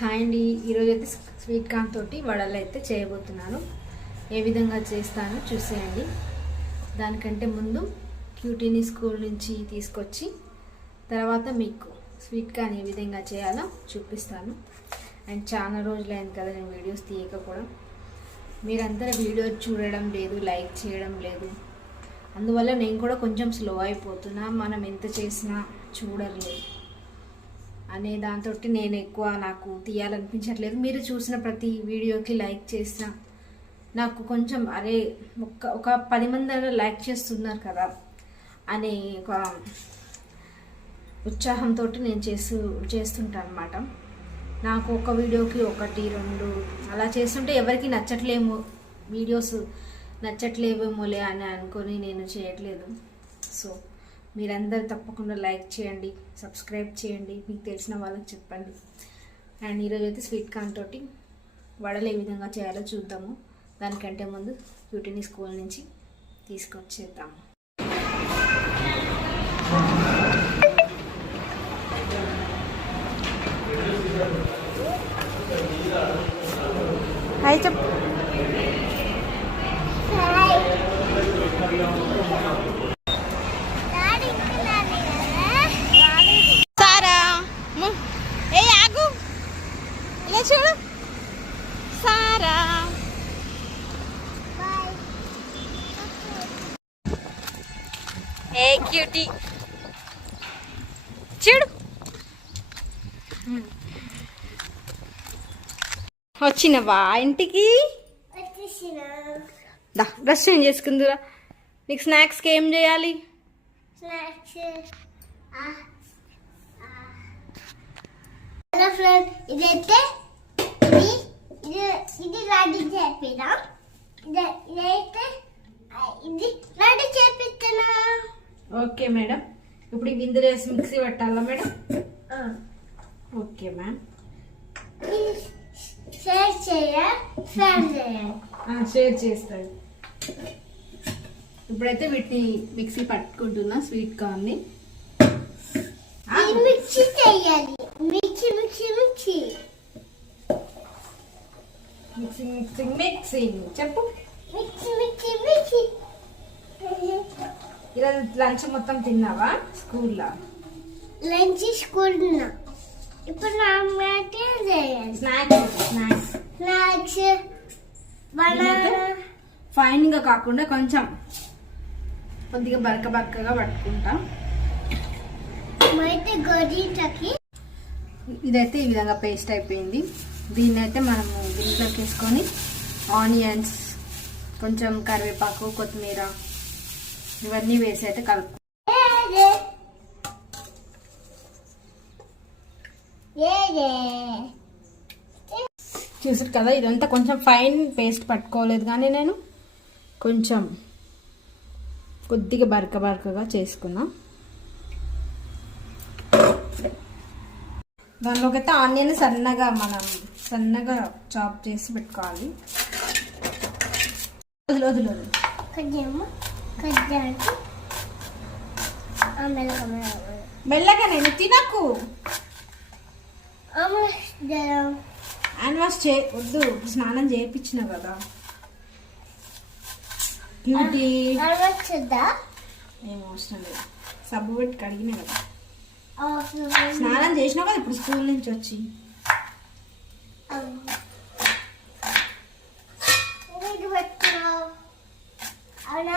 Hi అండి, ఈరోజు అయితే స్వీట్ కార్న్ తోటి వడలు అయితే చేయబోతున్నాను. ఏ విధంగా చేస్తానో చూసేయండి. దానికంటే ముందు క్యూటీని స్కూల్ నుంచి తీసుకొచ్చి తర్వాత మీకు స్వీట్ కార్న్ ఏ విధంగా చేయాలో చూపిస్తాను. అండ్ చాలా రోజులైంది కదా నేను వీడియోస్ తీయక కూడా. మీరందరూ వీడియో చూడడం లేదు, లైక్ చేయడం లేదు. అందువల్ల నేను కూడా కొంచెం స్లో అయిపోతున్నా. మనం ఎంత చేసినా చూడలేదు అనే దాంతో నేను ఎక్కువ నాకు తీయాలనిపించట్లేదు. మీరు చూసిన ప్రతి వీడియోకి లైక్ చేసిన నాకు కొంచెం అరే ఒక 10 మంది లైక్ చేస్తున్నారు కదా అనే ఒక ఉత్సాహంతో నేను చేస్తుంటాను అనమాట. నాకు ఒక వీడియోకి 1, 2 అలా చేస్తుంటే ఎవరికి నచ్చట్లేమో, వీడియోస్ నచ్చట్లేవేమోలే అని అనుకొని నేను చేయట్లేదు. సో మీరందరూ తప్పకుండా లైక్ చేయండి, సబ్స్క్రైబ్ చేయండి, మీకు తెలిసిన వాళ్ళకి చెప్పండి. అండ్ ఈరోజు అయితే స్వీట్ కార్న్ తోటి వడలు ఏ విధంగా చేయాలో చూద్దాము. దానికంటే ముందు క్యూటీని స్కూల్ నుంచి తీసుకొచ్చేద్దాము. హాయ్ చెప్పు. చూడు సారా, ఏ క్యూటీ చూడు. వచ్చినవా ఇంటికి? దా డ్రెస్ చేంజ్ చేసుకుందురా. నీకు స్నాక్స్కి ఏం చేయాలి? ఇదైతే ఇది రెడీ చేపినా, ఇదైతే ఇది రెడీ చేపిస్తున్నా. Okay madam. ఇప్పుడు ఇవి ఇందులో వేసి మిక్సీ పెట్టాలా మేడం? Okay ma'am. షేర్ చేయాలి. షేర్ చేస్తాను. ఇప్పుడైతే వీటిని మిక్సీ పట్టుకుంటున్నా స్వీట్ కార్న్ని. మిక్సీ చేయాలి. మిక్సీ చెప్పు. మిక్సీ ఈరోజు లంచ్ మొత్తం తిన్నావా స్కూల్లో? లంచ్ స్కూల్ ఇప్పుడు స్నాక్స్ ఫైన్ గా కాకుండా కొంచెం కొద్దిగా బరకగా పట్టుకుంటా. ఇదైతే ఈ విధంగా పేస్ట్ అయిపోయింది. దీన్ని అయితే మనము దీంట్లోకి వేసుకొని ఆనియన్స్, కొంచెం కరివేపాకు, కొత్తిమీర ఇవన్నీ వేసి అయితే కలుపు. చూసారు కదా, ఇదంతా కొంచెం ఫైన్ పేస్ట్ పట్టుకోలేదు కానీ నేను కొంచెం కొద్దిగా బరకగా చేసుకున్నా. దానిలోకి అయితే ఆనియన్ సన్నగా చాప్ చేసి పెట్టుకోవాలి. వదులు మెల్లగా, నేను తినకు. హ్యాండ్ వాష్ వద్దు, స్నానం చేయించిన కదా బ్యూటీ. ఏం అవసరం లేదు, సబ్బు పెట్టి కడిగినా కదా. స్నానం చేసినా కదా ఇప్పుడు స్కూల్ నుంచి వచ్చి.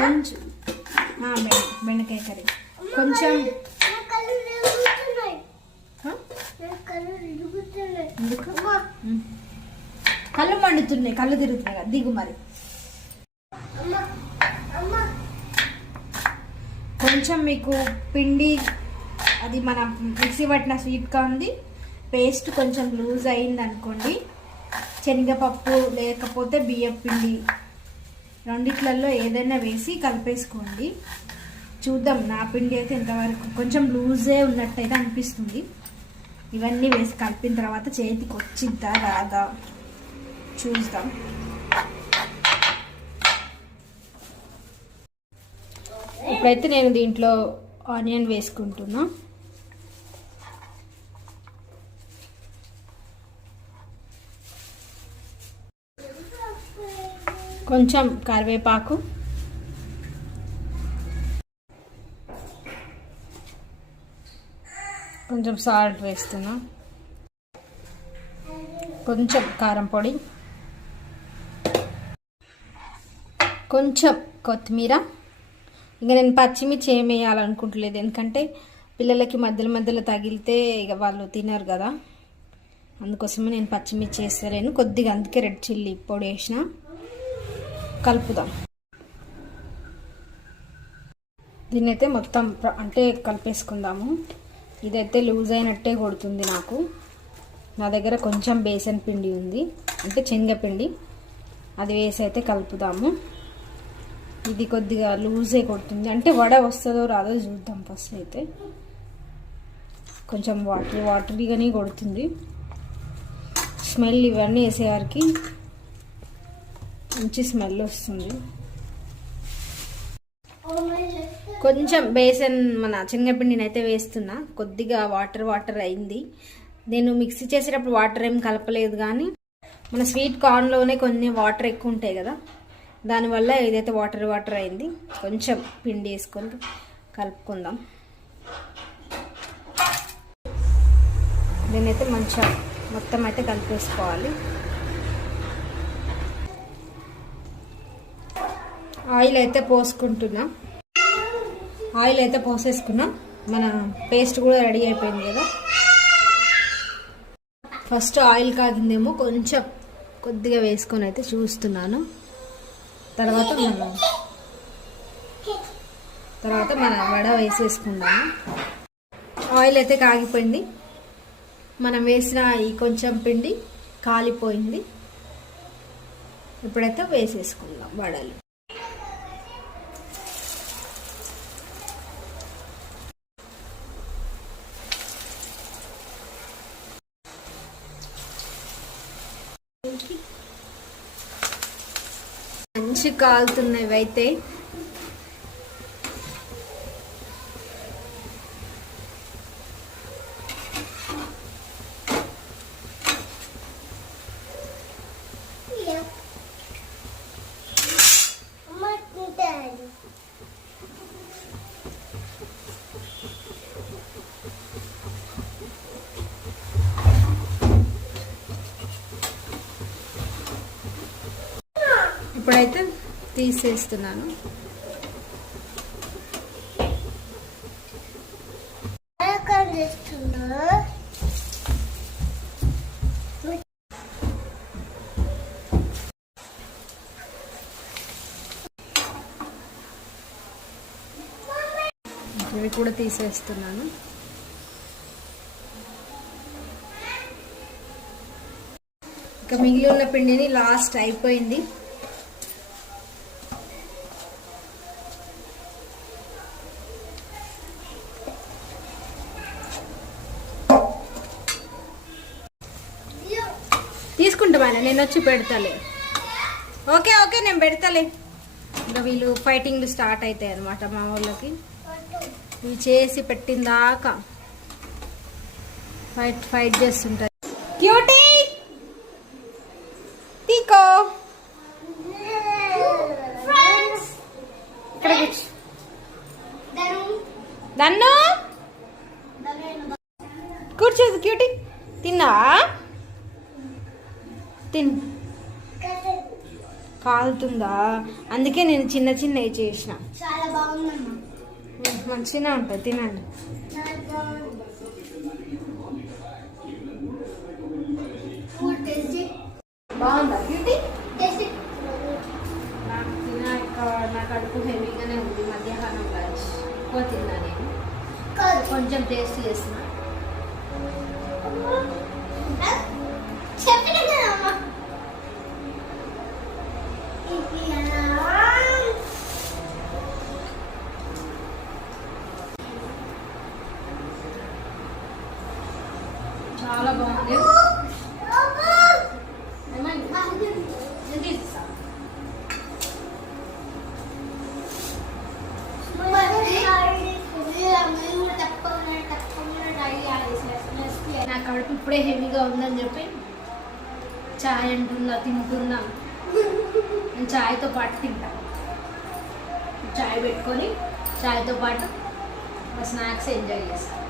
కొంచెం బెండకాయ కర్రీ కొంచెం. కళ్ళు మండుతున్నాయి, కళ్ళు తిరుగుతున్నాయి కదా, దిగు మరి. కొంచెం మీకు పిండి అది మన మిక్సీ పట్టిన స్వీట్ కార్న్ది పేస్ట్ కొంచెం లూజ్ అయింది అనుకోండి, శనగపప్పు లేకపోతే బియ్యం పిండి రెండిట్లలో ఏదైనా వేసి కలిపేసుకోండి. చూద్దాం, నా పిండి అయితే ఎంతవరకు కొంచెం లూజే ఉన్నట్టయితే అనిపిస్తుంది. ఇవన్నీ వేసి కలిపిన తర్వాత చేతికి వచ్చిద్దా రాదా చూద్దాం. ఇప్పుడైతే నేను దీంట్లో ఆనియన్ వేసుకుంటున్నా. కొంచెం కరివేపాకు, కొంచెం సాల్ట్ వేస్తున్నా, కొంచెం కారం పొడి, కొంచెం కొత్తిమీర. ఇంకా నేను పచ్చిమిర్చి ఏం వేయాలనుకుంటలేదు, ఎందుకంటే పిల్లలకి మధ్యలో మధ్యలో తగిలితే ఇక వాళ్ళు తినరు కదా, అందుకోసమే నేను పచ్చిమిర్చి వేస్తలేను కొద్దిగా, అందుకే రెడ్ చిల్లీ పొడి వేసిన. కలుపుదాం. దీన్నైతే మొత్తం అంటే కలిపేసుకుందాము. ఇదైతే లూజ్ అయినట్టే కొడుతుంది నాకు. నా దగ్గర కొంచెం బేసన్ పిండి ఉంది, అంటే శనగపిండి, అది వేసి అయితే కలుపుదాము. ఇది కొద్దిగా లూజే కొడుతుంది, అంటే వడ వస్తుందో రాదో చూద్దాం. ఫస్ట్ అయితే కొంచెం వాటరీగానే కొడుతుంది. స్మెల్ ఇవన్నీ వేసేవారికి మంచి స్మెల్ వస్తుంది. కొంచెం బేసన్ మన శనగపిండిని అయితే వేస్తున్నా. కొద్దిగా వాటర్ అయింది. నేను మిక్సీ చేసేటప్పుడు వాటర్ ఏం కలపలేదు, కానీ మన స్వీట్ కార్న్లోనే కొన్ని వాటర్ ఎక్కువ ఉంటాయి కదా, దానివల్ల ఇదైతే వాటర్ అయింది. కొంచెం పిండి వేసుకొని కలుపుకుందాం. దీన్నైతే మంచిగా మొత్తం అయితే కలిపేసుకోవాలి. ఆయిల్ అయితే పోసుకుంటున్నా. ఆయిల్ అయితే పోసేసుకున్నాం. మన పేస్ట్ కూడా రెడీ అయిపోయింది కదా. ఫస్ట్ ఆయిల్ కాగిందేమో కొంచెం కొద్దిగా వేసుకొని అయితే చూస్తున్నాను. తర్వాత మన వడ వేసేసుకుందాము. ఆయిల్ అయితే కాగిపోయింది. మనం వేసిన ఈ కొంచెం పిండి కాలిపోయింది. ఇప్పుడైతే వేసేసుకుందాం వడలు. మంచి కాలుతున్నాయి అయితే. ఇప్పుడైతే తీసేస్తున్నాను. ఇవి కూడా తీసేస్తున్నాను. ఇక మిగిలి ఉన్న పిండిని లాస్ట్ అయిపోయింది. తీసుకుంటామా, నేను వచ్చి పెడతాలే. ఓకే నేను పెడతాలే. ఇంకా వీళ్ళు ఫైటింగ్లు స్టార్ట్ అవుతాయి అనమాట మా వాళ్ళకి. ఇవి చేసి పెట్టిందాకా ఫైట్ చేస్తుంటారు. క్యూటీ తీకో ఇక్కడ కూర్చో. దన్ను కూర్చోదు. క్యూటీ తిన్నావా? తిన్. కాలుతుందా? అందుకే నేను చిన్నవి చేసిన. చాలా బాగుందమ్మా. మంచిగా ఉంటుంది, తినండి. బాగుందా బ్యూటీ? నాకు కడుపు హెవీగానే ఉంది. మధ్యాహ్నం లంచ్ ఎక్కువ తిన్నా నేను. కొంచెం టేస్ట్ చేస్తున్నా. చాలా బాగుంది. నా కడుపు ఇప్పుడే హెవీగా ఉందని చెప్పి చాయ్ అంటున్నా, తింటున్నా. నేను చాయ్తో పాటు తింటాను. చాయ్ పెట్టుకొని చాయ్తో పాటు స్నాక్స్ ఎంజాయ్ చేస్తాను.